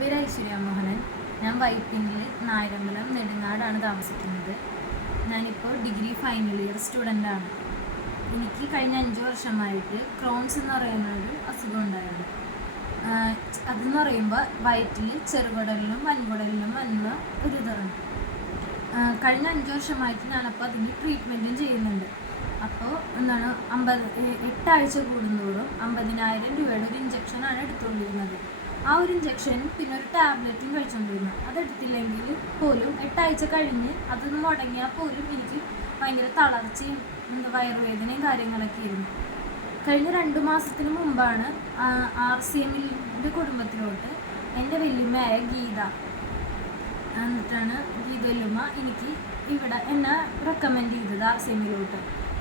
പേര് ഐശ്വര്യ മോഹനൻ. ഞാൻ വൈപ്പിനിൽ നായരമ്പലം നെടുങ്ങാടാണ് താമസിക്കുന്നത്. ഞാനിപ്പോൾ ഡിഗ്രി ഫൈനൽ ഇയർ സ്റ്റുഡൻ്റാണ്. എനിക്ക് കഴിഞ്ഞ 5 വർഷമായിട്ട് ക്രോൺസ് എന്ന് പറയുന്ന ഒരു അസുഖം ഉണ്ടായിരുന്നു. അതെന്ന് പറയുമ്പോൾ വയറ്റിൽ ചെറുകുടലിലും വൻകുടലിലും വന്ന ഒരു ഇതാണ്. കഴിഞ്ഞ 5 വർഷമായിട്ട് ഞാനപ്പോൾ അതിന് ട്രീറ്റ്മെൻറ്റും ചെയ്യുന്നുണ്ട്. അപ്പോൾ 8 ആഴ്ച കൂടുന്തോറും 50,000 രൂപയുടെ ഒരു ഇഞ്ചക്ഷനാണ് എടുത്തുകൊണ്ടിരുന്നത്. ആ ഒരു ഇഞ്ചക്ഷൻ പിന്നെ ഒരു ടാബ്ലറ്റും കഴിച്ചുകൊണ്ടിരുന്നു. അതെടുത്തില്ലെങ്കിൽ പോലും 8 ആഴ്ച കഴിഞ്ഞ് അതൊന്ന് മുടങ്ങിയാൽ പോലും എനിക്ക് ഭയങ്കര തളർച്ചയും വയറുവേദനയും കാര്യങ്ങളൊക്കെ ആയിരുന്നു. കഴിഞ്ഞ 2 മാസത്തിന് മുമ്പാണ് RCMൻ്റെ കുടുംബത്തിലോട്ട് എൻ്റെ വല്യമ്മയായ ഗീത വല്യമ്മ എനിക്ക് ഇവിടെ എന്നെ റെക്കമെൻഡ് ചെയ്തത് RCMയിലോട്ട്.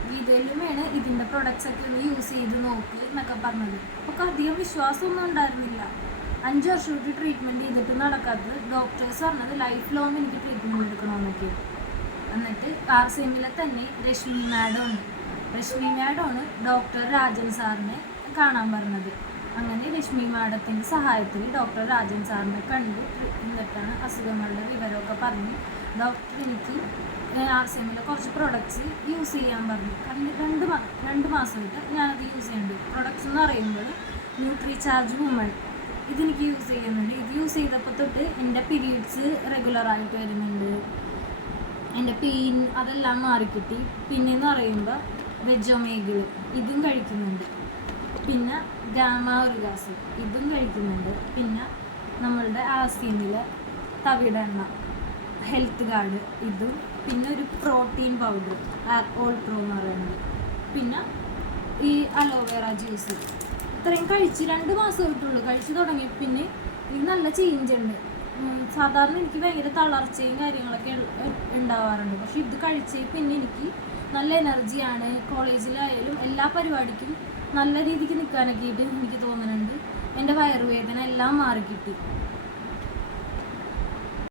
ഗീതയിലുമാണ് ഇതിൻ്റെ പ്രൊഡക്ട്സൊക്കെ ഒന്ന് യൂസ് ചെയ്ത് നോക്ക് എന്നൊക്കെ പറഞ്ഞത്. അപ്പോൾ അധികം വിശ്വാസമൊന്നും ഉണ്ടായിരുന്നില്ല. 5 വർഷമായിട്ട് ട്രീറ്റ്മെൻറ്റ് ചെയ്തിട്ട് നടക്കാത്തത്. ഡോക്ടേഴ്സ് പറഞ്ഞത് ലൈഫ് ലോങ് എനിക്ക് ട്രീറ്റ്മെൻറ്റ് എടുക്കണമെന്നൊക്കെ. എന്നിട്ട് RCMയിലെ തന്നെ രശ്മി മാഡമാണ് ഡോക്ടർ രാജൻ സാറിനെ കാണാൻ പറഞ്ഞത്. അങ്ങനെ രശ്മി മാഡത്തിൻ്റെ സഹായത്തിൽ ഡോക്ടർ രാജൻ സാറിനെ കണ്ട് എന്നിട്ടാണ് അസുഖങ്ങളുടെ വിവരമൊക്കെ പറഞ്ഞ് ഡോക്ടർ എനിക്ക് RCMയിലെ കുറച്ച് പ്രൊഡക്ട്സ് യൂസ് ചെയ്യാൻ പറഞ്ഞു. കാരണം 2 മാസമായിട്ട് ഞാനത് യൂസ് ചെയ്യുന്നുണ്ട്. പ്രൊഡക്ട്സ് എന്ന് പറയുമ്പോൾ ന്യൂട്രിചാർജ് വുമൺ ഇതെനിക്ക് യൂസ് ചെയ്യുന്നുണ്ട്. ഇത് യൂസ് ചെയ്തപ്പോൾ തൊട്ട് എൻ്റെ പീരീഡ്സ് റെഗുലറായിട്ട് വരുന്നുണ്ട്. എൻ്റെ പെയിൻ അതെല്ലാം മാറിക്കിട്ടി. പിന്നെയെന്ന് പറയുമ്പോൾ വെജൊമേഗിൾ ഇതും കഴിക്കുന്നുണ്ട്. പിന്നെ ഗാമ ഒറിഗാസ് ഇതും കഴിക്കുന്നുണ്ട്. പിന്നെ നമ്മളുടെ RCMയിലെ തവിടെണ്ണ ഹെൽത്ത് കാർഡ് ഇതും, പിന്നെ ഒരു പ്രോട്ടീൻ പൗഡർ ഓൾട്രോ എന്ന് പറയുന്നത്, പിന്നെ ഈ അലോവേറ ജ്യൂസ് ഇത്രയും കഴിച്ച് 2 മാസമായിട്ടുള്ളൂ. കഴിച്ച് തുടങ്ങി പിന്നെ എനിക്ക് നല്ല ചേഞ്ച് ഉണ്ട്. സാധാരണ എനിക്ക് ഭയങ്കര തളർച്ചയും കാര്യങ്ങളൊക്കെ ഉണ്ടാവാറുണ്ട്. പക്ഷെ ഇത് കഴിച്ച് പിന്നെ എനിക്ക് നല്ല എനർജിയാണ്. കോളേജിലായാലും എല്ലാ പരിപാടിക്കും നല്ല രീതിക്ക് നിൽക്കാനൊക്കെ ആയിട്ട് എനിക്ക് തോന്നുന്നുണ്ട്. എൻ്റെ വയറുവേദന എല്ലാം മാറിക്കിട്ടി.